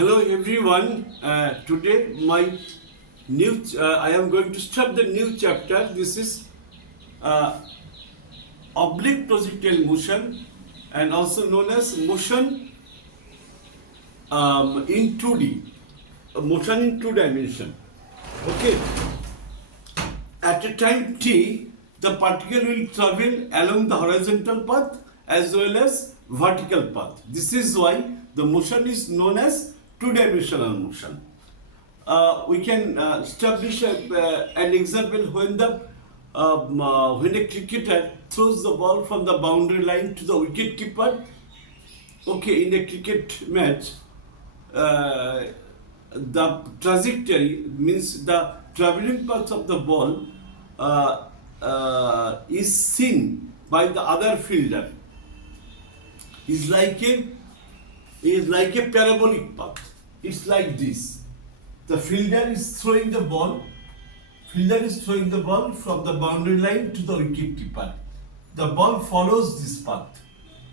Hello everyone. Today I am going to start the new chapter. This is uh, oblique projectile motion, and also known as motion in 2D, motion in two dimension. Okay. At a time t, the particle will travel along the horizontal path as well as vertical path. This is why the motion is known as two-dimensional motion. We can establish an example when a cricketer throws the ball from the boundary line to the wicket keeper. Okay, in a cricket match, the trajectory means the traveling path of the ball is seen by the other fielder. Is like a parabolic path. It's like this. The fielder is throwing the ball. From the boundary line to the wicket keeper. The ball follows this path,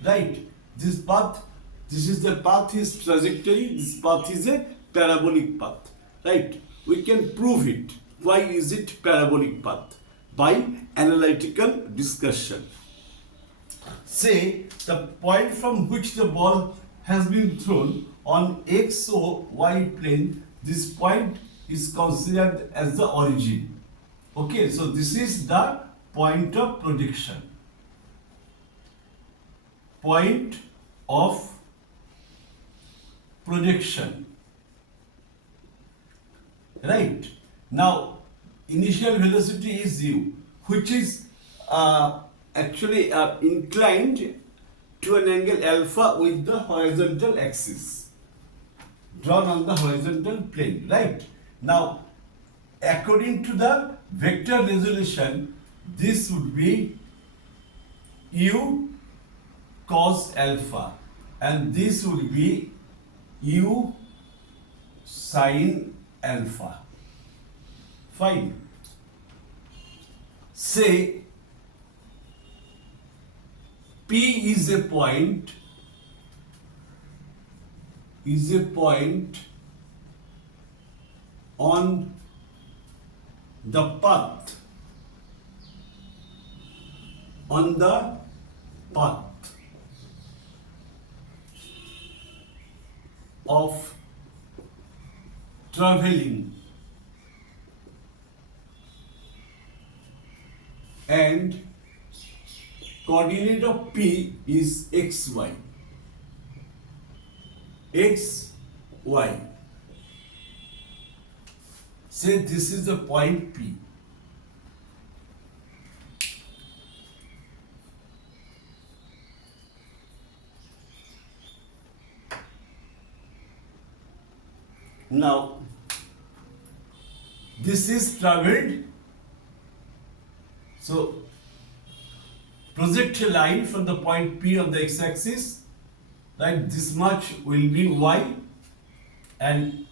right? This is the path is trajectory. This path is a parabolic path, right? We can prove it. Why is it parabolic path? By analytical discussion. Say the point from which the ball has been thrown on x or y plane, this point is considered as the origin. Okay, so this is the point of projection. Point of projection. Right. Now, initial velocity is u, which is actually inclined to an angle alpha with the horizontal axis drawn on the horizontal plane, right? Now, according to the vector resolution, this would be u cos alpha and this would be u sin alpha. Fine. Say P is a point on the path of traveling, and coordinate of P is xy. Say this is the point P. Now, this is traveled. So, project a line from the point P on the x-axis, right? This much will be y, and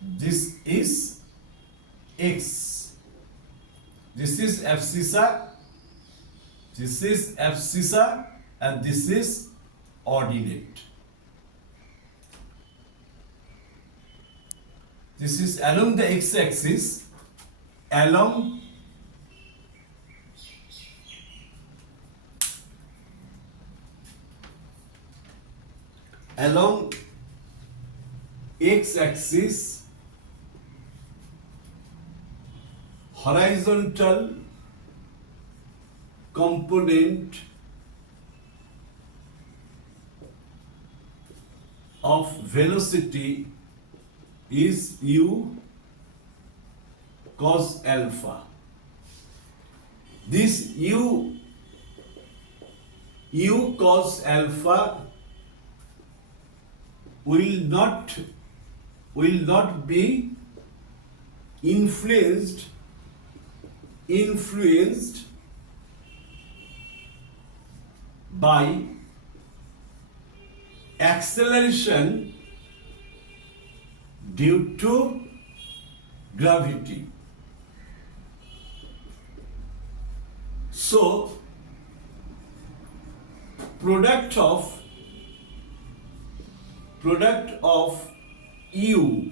this is x. This is abscissa, and this is ordinate. This is along the x-axis, along x-axis, horizontal component of velocity is u cos alpha. This u cos alpha will not be influenced by acceleration due to gravity. So, product of U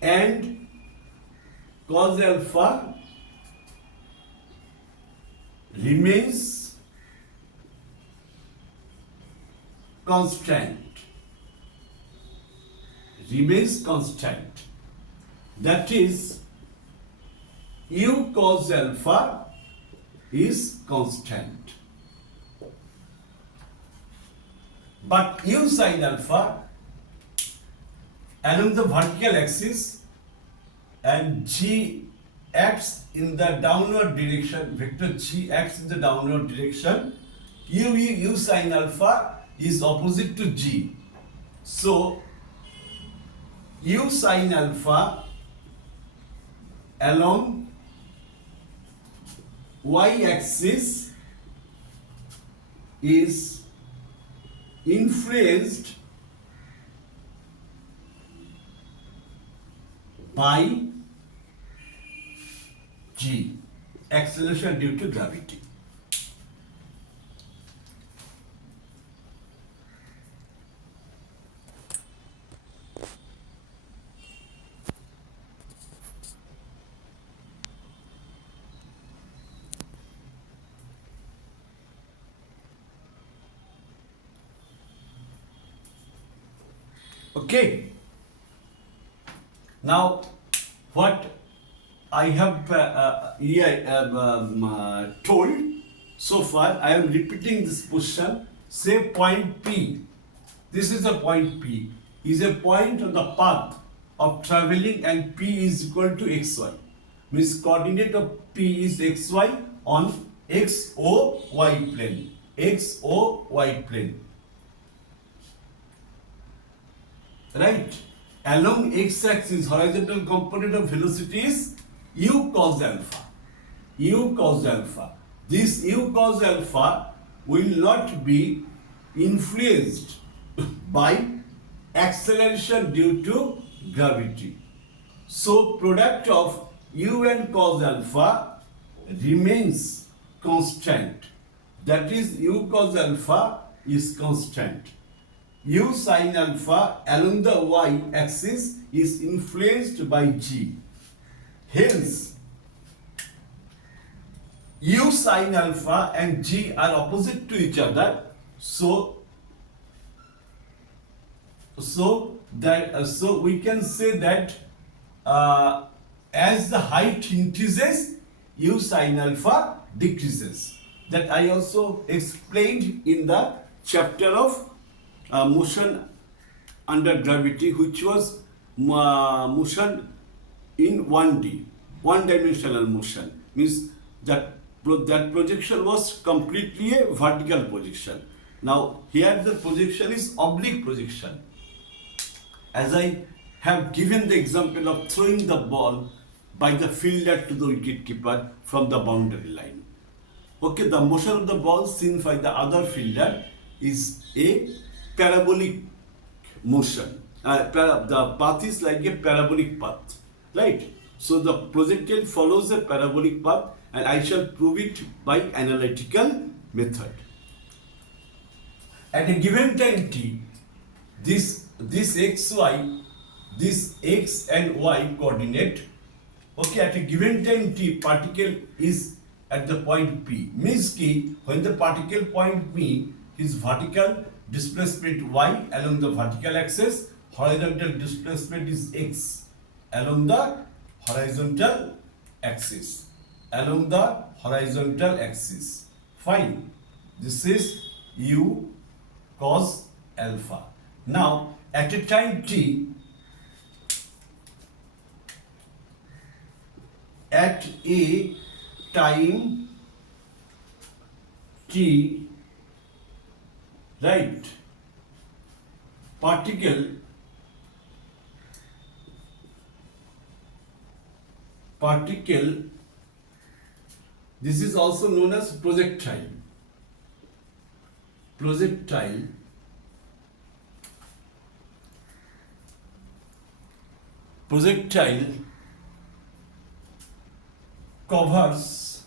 and cos alpha remains constant. That is, U cos alpha is constant. But U sin alpha along the vertical axis and G acts in the downward direction, vector G acts in the downward direction, U sin alpha is opposite to G. So, U sin alpha along y-axis is influenced by G, acceleration due to gravity. Okay. Now, what I have told so far, I am repeating this position. Say point P. This is the point P. Is a point on the path of traveling, and P is equal to xy. Means coordinate of P is xy on XOY plane. XOY plane. Right? Along x-axis, horizontal component of velocity is U cos alpha. U cos alpha. This U cos alpha will not be influenced by acceleration due to gravity. So, product of U and cos alpha remains constant. That is, U cos alpha is constant. U sin alpha along the y-axis is influenced by G. Hence, U sin alpha and G are opposite to each other. So we can say that as the height increases, U sin alpha decreases. That I also explained in the chapter of motion under gravity, which was motion in 1D, one-dimensional motion. Means that projection was completely a vertical projection. Now here the projection is oblique projection. As I have given the example of throwing the ball by the fielder to the wicketkeeper from the boundary line. Okay, the motion of the ball seen by the other fielder is a parabolic motion. The path is like a parabolic path, right? So the projectile follows a parabolic path, and I shall prove it by analytical method. At a given time t, this xy, this x and y coordinate, okay, at a given time t, particle is at the point P. Means ki, when the particle point P is vertical displacement y along the vertical axis, horizontal displacement is x along the horizontal axis. Fine. This is U cos alpha. Now, at a time t, right, particle this is also known as projectile covers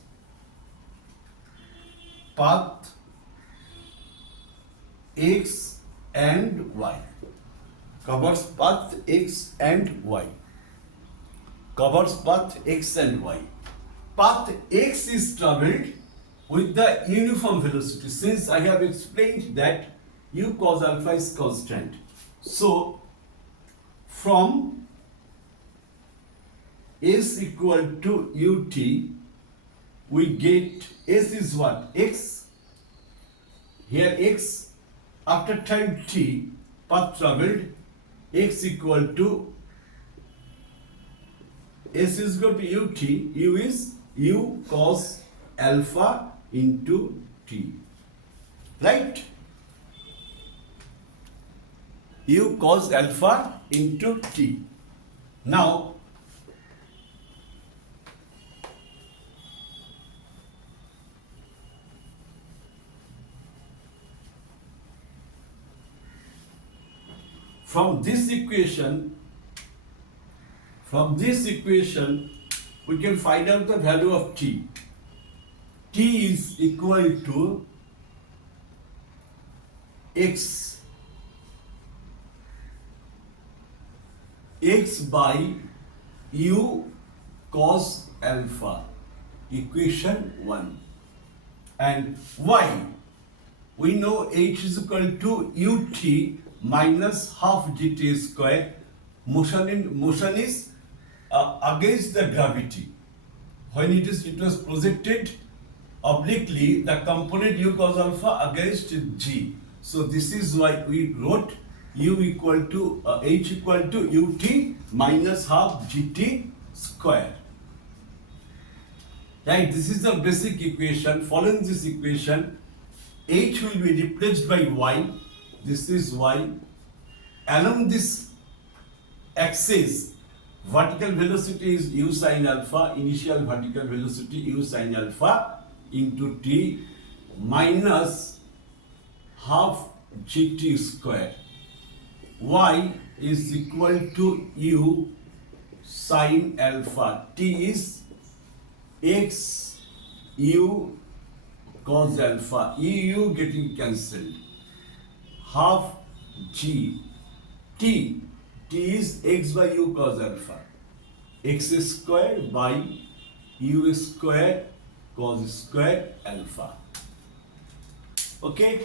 path x and y. covers path x and y. Covers path x and y. Path x is traveled with the uniform velocity. Since I have explained that u cos alpha is constant, so from s equal to ut, we get s is what? X. Here x, after time t, path traveled, x equal to s is equal to ut, u is u cos alpha into t, right? U cos alpha into t. Now, from this equation, we can find out the value of t. T is equal to x by u cos alpha, equation 1. And y, we know h is equal to ut minus half gt square. Motion is against the gravity. When it was projected obliquely, the component u cos alpha against g. So this is why we wrote u equal to h equal to ut minus half gt square. Right, this is the basic equation. Following this equation, h will be replaced by y. This is y. Along this axis, vertical velocity is u sin alpha, initial vertical velocity u sin alpha into t minus half gt square. Y is equal to u sin alpha. T is x u cos alpha. U getting cancelled. Half g. T is x by u cos alpha. X square by u square cos square alpha. Okay?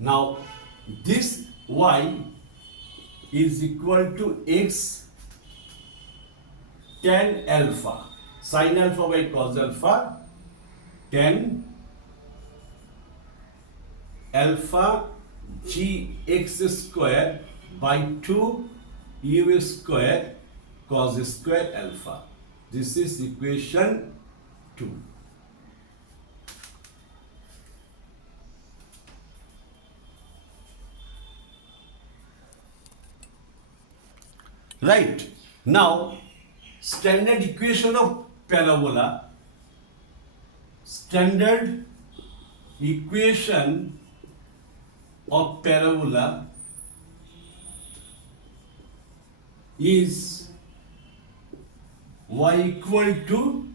Now, this y is equal to x tan alpha, sin alpha by cos alpha, tan alpha g x square by 2 u square cos square alpha. This is equation 2. Right. Now, standard equation of parabola. Standard equation of parabola is y equal to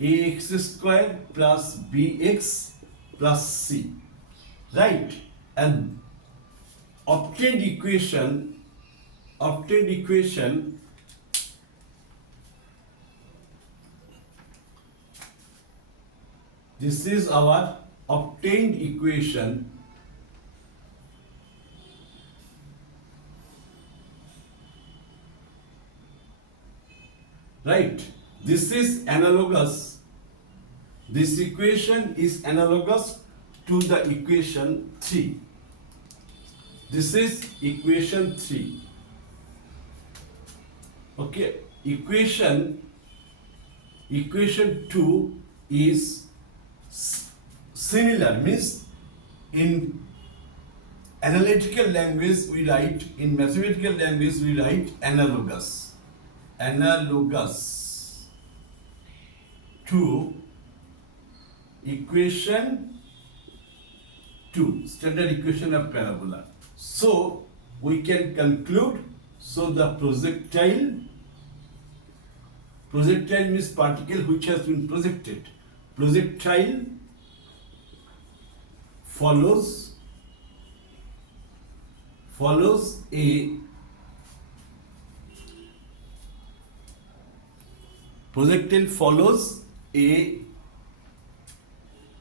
ax square plus bx plus c. Right. And obtained equation, this is our obtained equation. Right. This is analogous. This equation is analogous to the equation 3. This is equation 3. Okay. Equation 2 is similar, means in analytical language we write, in mathematical language we write analogous to equation 2, standard equation of parabola. So we can conclude, so the projectile means particle which has been projected. Projectile follows a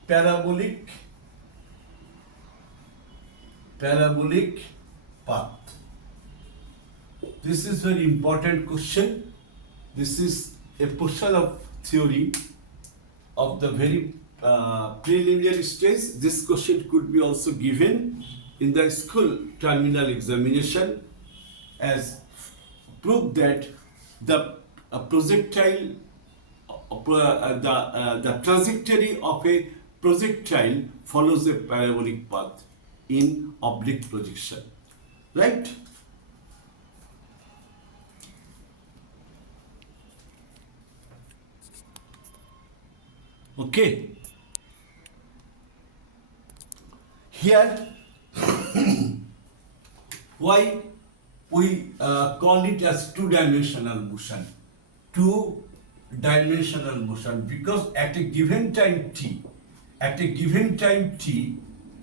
parabolic path. This is very important question. This is a portion of theory of the very preliminary stage. This question could be also given in the school terminal examination as proof that the projectile, the trajectory of a projectile follows a parabolic path in oblique projection, right? Okay. Here, why we call it as two-dimensional motion? Two-dimensional motion, because at a given time t,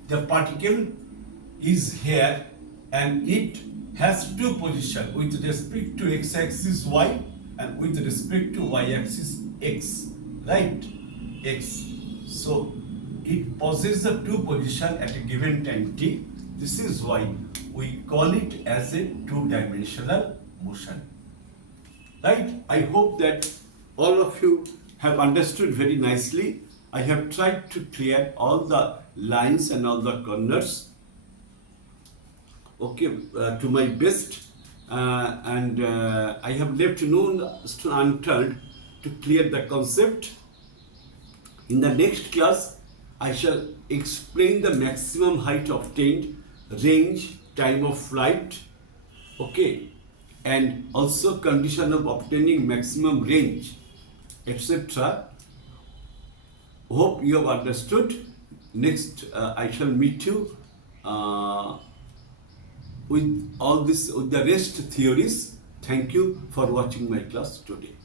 the particle is here and it has two positions with respect to x-axis y and with respect to y-axis x, right? X. So it possesses the two positions at a given time t. This is why we call it as a two-dimensional motion, right? I hope that all of you have understood very nicely. I have tried to clear all the lines and all the corners, okay, to my best, and I have left no stone unturned to clear the concept. In the next class, I shall explain the maximum height obtained, range, time of flight, okay, and also condition of obtaining maximum range, etc. Hope you have understood. Next, I shall meet you with all this, with the rest theories. Thank you for watching my class today.